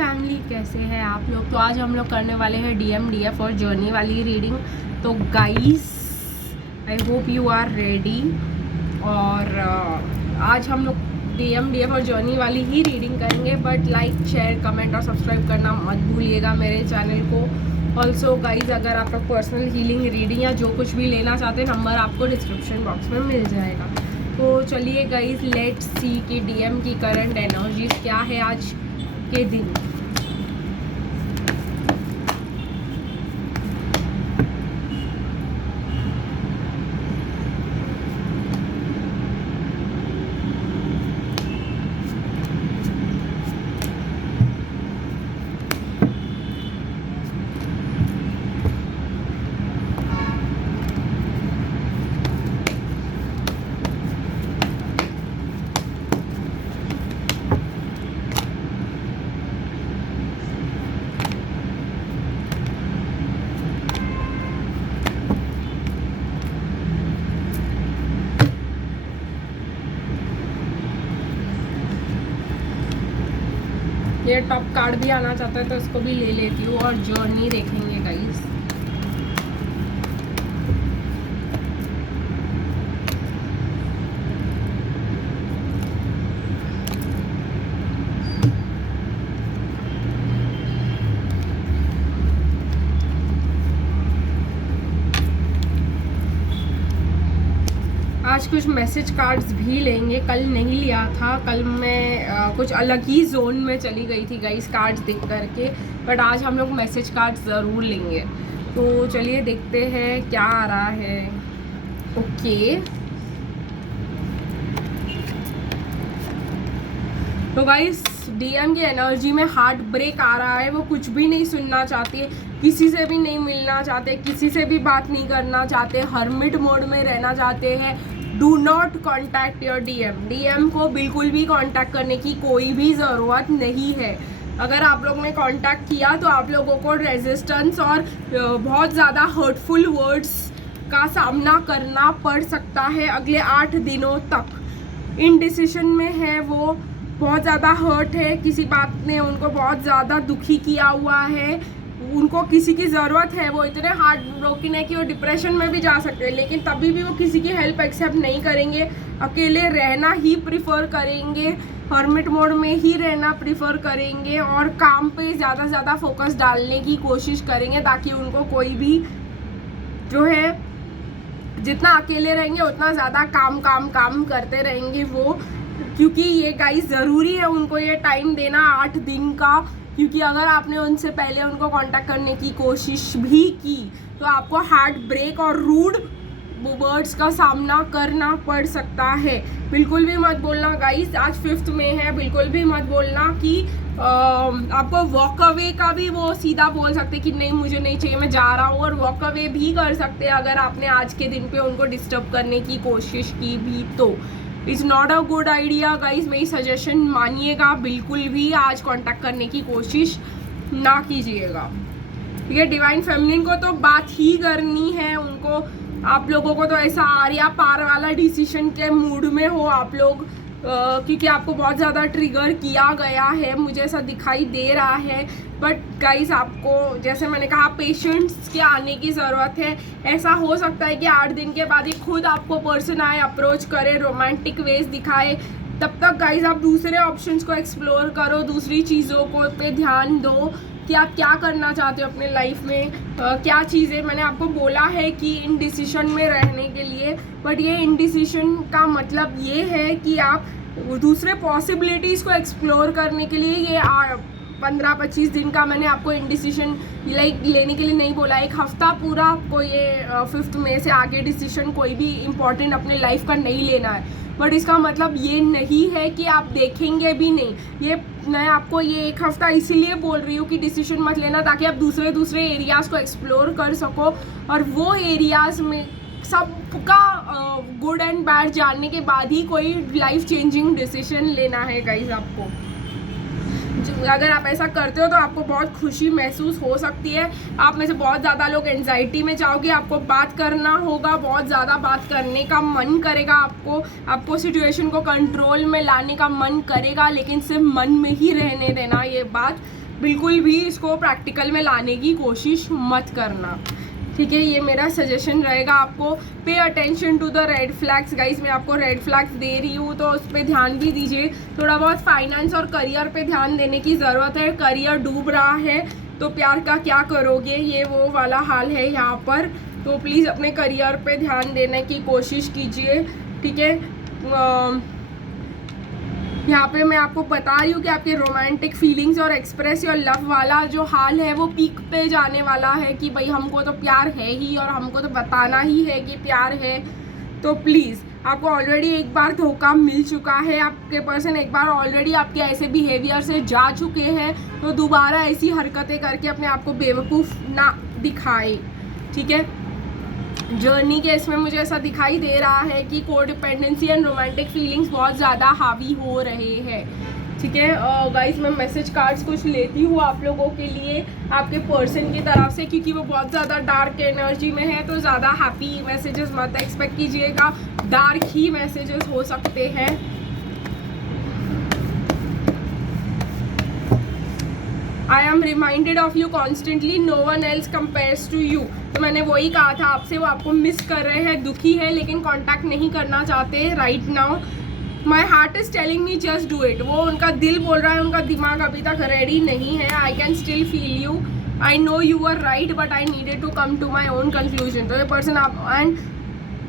Family, कैसे हैं आप लोग। तो आज हम लोग करने वाले हैं DMDF और जर्नी वाली रीडिंग। तो guys I hope you are ready. और आज हम लोग DMDF और जर्नी वाली ही रीडिंग करेंगे, बट लाइक शेयर कमेंट और सब्सक्राइब करना मत भूलिएगा मेरे चैनल को। ऑल्सो गाइज अगर आप लोग पर्सनल हीलिंग रीडिंग या जो कुछ भी लेना चाहते हैं, नंबर आपको डिस्क्रिप्शन बॉक्स में मिल जाएगा। तो चलिए गाइज लेट्स सी कि DM की करंट एनर्जीज क्या है आज के दिन। ये टॉप कार्ड भी आना चाहता है तो इसको भी ले लेती हूँ और जर्नी देखेंगे गाइस। आज कुछ मैसेज कार्ड्स भी लेंगे, कल नहीं लिया था। कल मैं कुछ अलग ही जोन में चली गई थी गाइस कार्ड्स देख करके, बट आज हम लोग मैसेज कार्ड्स ज़रूर लेंगे। तो चलिए देखते हैं क्या आ रहा है। ओके तो गाइस DM की एनर्जी में हार्ट ब्रेक आ रहा है। वो कुछ भी नहीं सुनना चाहती है, किसी से भी नहीं मिलना चाहते, किसी से भी बात नहीं करना चाहते, हर्मिट मोड में रहना चाहते हैं। Do not contact your DM को बिल्कुल भी कॉन्टैक्ट करने की कोई भी ज़रूरत नहीं है। अगर आप लोग ने कॉन्टैक्ट किया तो आप लोगों को रेजिस्टेंस और बहुत ज़्यादा हर्टफुल वर्ड्स का सामना करना पड़ सकता है अगले 8 दिनों तक। इनडिसिशन में है वो, बहुत ज़्यादा हर्ट है, किसी बात ने उनको बहुत ज़्यादा दुखी किया हुआ है, उनको किसी की ज़रूरत है। वो इतने हार्ट ब्रोकन है कि वो डिप्रेशन में भी जा सकते हैं, लेकिन तभी भी वो किसी की हेल्प एक्सेप्ट नहीं करेंगे। अकेले रहना ही प्रिफर करेंगे, हर्मिट मोड में ही रहना प्रिफर करेंगे और काम पे ज़्यादा से ज़्यादा फोकस डालने की कोशिश करेंगे, ताकि उनको कोई भी जो है, जितना अकेले रहेंगे उतना ज़्यादा काम करते रहेंगे वो। क्योंकि ये गाइस ज़रूरी है उनको ये टाइम देना 8 दिन का, क्योंकि अगर आपने उनसे पहले उनको कांटेक्ट करने की कोशिश भी की तो आपको हार्ट ब्रेक और रूड वर्ड्स का सामना करना पड़ सकता है। बिल्कुल भी मत बोलना गाइस, आज 5th में है, बिल्कुल भी मत बोलना कि आपको वॉक अवे का भी वो सीधा बोल सकते कि नहीं मुझे नहीं चाहिए मैं जा रहा हूँ, और वॉक अवे भी कर सकते हैं अगर आपने आज के दिन पे उनको डिस्टर्ब करने की कोशिश की भी तो। It's not a good idea guys, मेरी सजेशन मानिएगा, बिल्कुल भी आज कांटेक्ट करने की कोशिश ना कीजिएगा। ठीक है, डिवाइन फेमिनिन को तो बात ही करनी है उनको। आप लोगों को तो ऐसा आर्या पार वाला डिसीजन के मूड में हो आप लोग, क्योंकि आपको बहुत ज़्यादा ट्रिगर किया गया है, मुझे ऐसा दिखाई दे रहा है। बट गाइस आपको जैसे मैंने कहा पेशेंस के आने की ज़रूरत है। ऐसा हो सकता है कि 8 दिन के बाद ही खुद आपको पर्सन आए, अप्रोच करे, रोमांटिक वेज दिखाए। तब तक गाइस आप दूसरे ऑप्शंस को एक्सप्लोर करो, दूसरी चीज़ों को पे ध्यान दो कि आप क्या करना चाहते हो अपने लाइफ में। क्या चीज़ें मैंने आपको बोला है कि इनडिसिशन में रहने के लिए, बट ये इनडिसिशन का मतलब ये है कि आप दूसरे पॉसिबिलिटीज़ को एक्सप्लोर करने के लिए ये 15-25 दिन का मैंने आपको इनडिसिशन लेने के लिए नहीं बोला। 1 हफ्ता पूरा आपको ये 5th में से आगे डिसीजन कोई भी इम्पोर्टेंट अपने लाइफ का नहीं लेना है। बट इसका मतलब ये नहीं है कि आप देखेंगे भी नहीं। ये मैं आपको ये 1 हफ्ता इसीलिए बोल रही हूँ कि डिसीजन मत लेना, ताकि आप दूसरे एरियाज़ को एक्सप्लोर कर सको, और वो एरियाज़ में सबका गुड एंड बैड जानने के बाद ही कोई लाइफ चेंजिंग डिसीजन लेना है गाइज आपको। अगर आप ऐसा करते हो तो आपको बहुत खुशी महसूस हो सकती है। आप में से बहुत ज़्यादा लोग एंजाइटी में जाओगे, आपको बात करना होगा, बहुत ज़्यादा बात करने का मन करेगा, आपको सिचुएशन को कंट्रोल में लाने का मन करेगा, लेकिन सिर्फ मन में ही रहने देना ये बात। बिल्कुल भी इसको प्रैक्टिकल में लाने की कोशिश मत करना, ठीक है। ये मेरा सजेशन रहेगा आपको। Pay attention to the red flags guys, मैं आपको रेड फ्लैग्स दे रही हूँ तो उस पर ध्यान भी दीजिए। थोड़ा बहुत फाइनेंस और करियर पे ध्यान देने की ज़रूरत है। करियर डूब रहा है तो प्यार का क्या करोगे, ये वो वाला हाल है यहाँ पर। तो प्लीज़ अपने करियर पे ध्यान देने की कोशिश कीजिए, ठीक है। यहाँ पे मैं आपको बता रही हूँ कि आपके रोमांटिक फीलिंग्स और एक्सप्रेस योर लव वाला जो हाल है वो पीक पे जाने वाला है कि भाई हमको तो प्यार है ही और हमको तो बताना ही है कि प्यार है। तो प्लीज़, आपको ऑलरेडी एक बार धोखा मिल चुका है, आपके पर्सन एक बार ऑलरेडी आपके ऐसे बिहेवियर से जा चुके हैं, तो दोबारा ऐसी हरकतें करके अपने आप को बेवकूफ़ ना दिखाए, ठीक है। जर्नी के इसमें मुझे ऐसा दिखाई दे रहा है कि कोडिपेंडेंसी एंड रोमांटिक फीलिंग्स बहुत ज़्यादा हावी हो रहे हैं, ठीक है। गाइस, मैं मैसेज कार्ड्स कुछ लेती हूँ आप लोगों के लिए आपके पर्सन की तरफ से, क्योंकि वो बहुत ज़्यादा डार्क एनर्जी में है, तो ज़्यादा हैप्पी मैसेजेस मत एक्सपेक्ट कीजिएगा, डार्क ही मैसेजेस हो सकते हैं। I am reminded of you constantly, no one else compares to you. तो मैंने वही कहा था आपसे, वो आपको मिस कर रहे हैं, दुखी है, लेकिन कांटेक्ट नहीं करना चाहते right now. My heart is telling me just do it. वो उनका दिल बोल रहा है, उनका दिमाग अभी तक रेडी नहीं है। I can still feel you, I know you are right but I needed to come to my own conclusion. तो ये पर्सन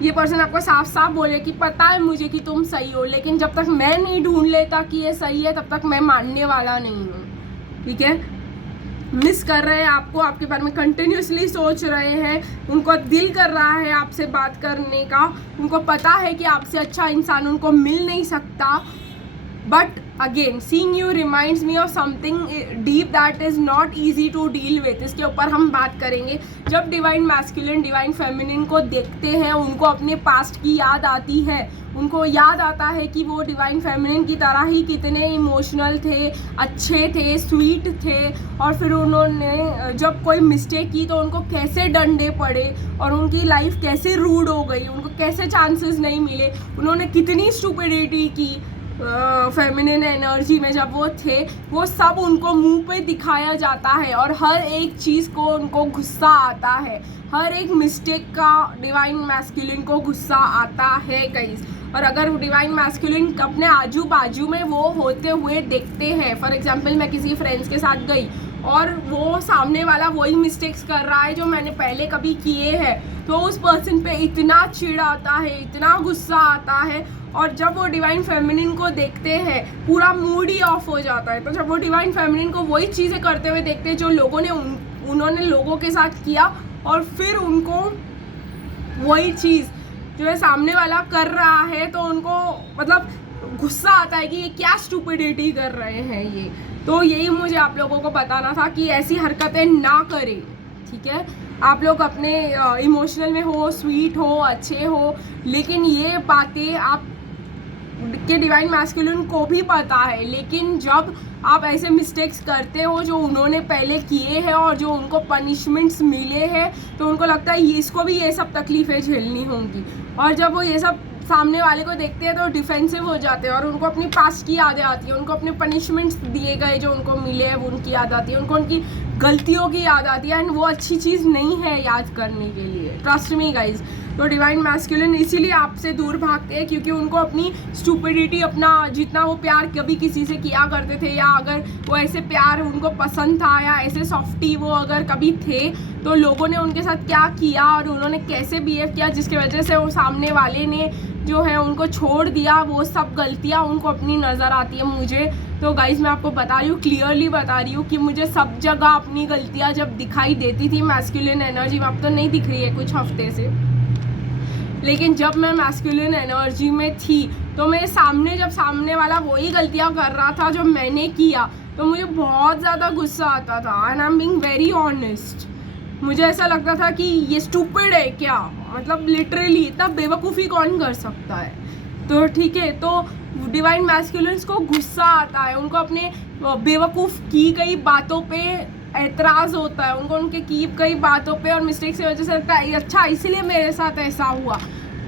ये पर्सन आपको साफ साफ बोले कि पता है मुझे कि तुम सही हो, लेकिन जब तक मैं नहीं ढूंढ लेता कि ये सही है तब तक मैं मानने वाला नहीं हूँ, ठीक है। मिस कर रहे हैं आपको, आपके बारे में कंटिन्यूसली सोच रहे हैं, उनको दिल कर रहा है आपसे बात करने का, उनको पता है कि आपसे अच्छा इंसान उनको मिल नहीं सकता। But again seeing you reminds me of something deep that is not easy to deal with. इसके ऊपर हम बात करेंगे। जब डिवाइन मैस्कुलिन डिवाइन फेमिनिन को देखते हैं, उनको अपने पास्ट की याद आती है, उनको याद आता है कि वो डिवाइन फेमिनिन की तरह ही कितने इमोशनल थे, अच्छे थे, स्वीट थे, और फिर उन्होंने जब कोई मिस्टेक की तो उनको कैसे डंडे पड़े और उनकी लाइफ कैसे रूड हो गई, उनको कैसे चांसेस नहीं मिले, उन्होंने कितनी स्टुपिडिटी की फेमिनिन एनर्जी में जब वो थे, वो सब उनको मुंह पे दिखाया जाता है और हर एक चीज़ को उनको गुस्सा आता है, हर एक मिस्टेक का डिवाइन मैस्कुलिन को गुस्सा आता है गाइस। और अगर डिवाइन मैस्कुलिन अपने आजू बाजू में वो होते हुए देखते हैं, फॉर एग्जांपल मैं किसी फ्रेंड्स के साथ गई और वो सामने वाला वही मिस्टेक्स कर रहा है जो मैंने पहले कभी किए हैं, तो उस पर्सन पे इतना चिढ़ आता है, इतना गुस्सा आता है, और जब वो डिवाइन फेमिनिन को देखते हैं पूरा मूड ही ऑफ हो जाता है। तो जब वो डिवाइन फेमिनिन को वही चीज़ें करते हुए देखते हैं जो लोगों ने उन्होंने लोगों के साथ किया, और फिर उनको वही चीज़ जो है सामने वाला कर रहा है, तो उनको मतलब गुस्सा आता है कि ये क्या स्टुपिडिटी कर रहे हैं ये। तो यही मुझे आप लोगों को बताना था कि ऐसी हरकतें ना करें, ठीक है। आप लोग अपने इमोशनल में हो, स्वीट हो, अच्छे हो, लेकिन ये बातें आप के डिवाइन मैस्कुलिन को भी पता है, लेकिन जब आप ऐसे मिस्टेक्स करते हो जो उन्होंने पहले किए हैं और जो उनको पनिशमेंट्स मिले हैं, तो उनको लगता है इसको भी ये सब तकलीफ़ें झेलनी होंगी, और जब वो ये सब सामने वाले को देखते हैं तो डिफेंसिव हो जाते हैं और उनको अपनी पास्ट की यादें आती है, उनको अपने पनिशमेंट्स दिए गए जो उनको मिले हैं वो उनकी याद आती है, उनको उनकी गलतियों की याद आती है, एंड वो अच्छी चीज़ नहीं है याद करने के लिए, ट्रस्ट मी गाइज। तो डिवाइन मैस्कुलिन इसीलिए आपसे दूर भागते हैं क्योंकि उनको अपनी स्टुपिडिटी, अपना जितना वो प्यार कभी किसी से किया करते थे, या अगर वो ऐसे प्यार उनको पसंद था, या ऐसे सॉफ्टी वो अगर कभी थे, तो लोगों ने उनके साथ क्या किया और उन्होंने कैसे बिहेव किया जिसकी वजह से वो सामने वाले ने जो है उनको छोड़ दिया, वो सब गलतियाँ उनको अपनी नज़र आती है मुझे। तो गाइज़ मैं आपको बता रही हूँ, क्लियरली बता रही हूँ कि मुझे सब जगह अपनी गलतियाँ जब दिखाई देती थी मैस्कुलिन एनर्जी में, अब तो नहीं दिख रही है कुछ हफ्ते से, लेकिन जब मैं मैस्कुलिन एनर्जी में थी तो मेरे सामने जब सामने वाला वही गलतियाँ कर रहा था जो मैंने किया, तो मुझे बहुत ज़्यादा गुस्सा आता था, and I am being very honest. मुझे ऐसा लगता था कि ये स्टूपिड है क्या, मतलब लिटरली इतना बेवकूफ़ी कौन कर सकता है। तो ठीक है, तो डिवाइन मैस्कुलिन्स को गुस्सा आता है, उनको अपने बेवकूफ़ की गई बातों पे एतराज़ होता है, उनको उनके की गई बातों पे और मिस्टेक की वजह से लगता है अच्छा इसलिए मेरे साथ ऐसा हुआ।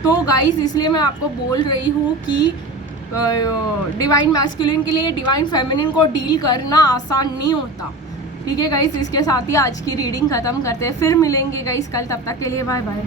तो गाइस इसलिए मैं आपको बोल रही हूँ कि डिवाइन मैस्कुलिन के लिए डिवाइन फेमिनिन को डील करना आसान नहीं होता। ठीक है गाइस, इसके साथ ही आज की रीडिंग ख़त्म करते हैं, फिर मिलेंगे गाइस कल, तब तक के लिए बाय बाय।